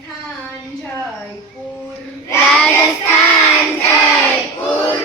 Rajasthan Jaipur, Rajasthan Jaipur,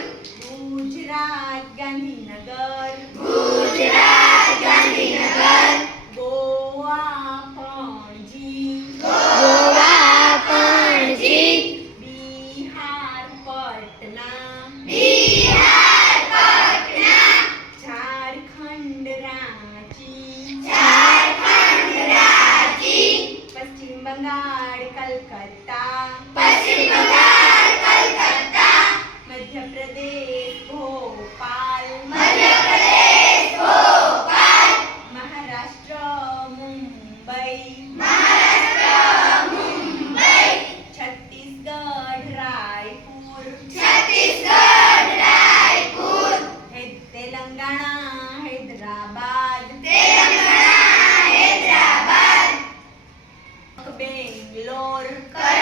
Gujarat Gandhinagar, Gujarat Gandhinagar, Goa Panaji, Goa Panaji, Bihar Patna, Bihar Patna, Jharkhand Ranchi, Jharkhand Ranchi, Paschim Bengal Calcutta, Paschim Bengal Calcutta, Madhya Pradesh Bhopal, Madhya Pradesh Bhopal, Maharashtra Mumbai, Maharashtra Mumbai, Chhattisgarh Raipur, Chhattisgarh Raipur, Telangana Hyderabad, Telangana Hyderabad, Bangalore, Karnataka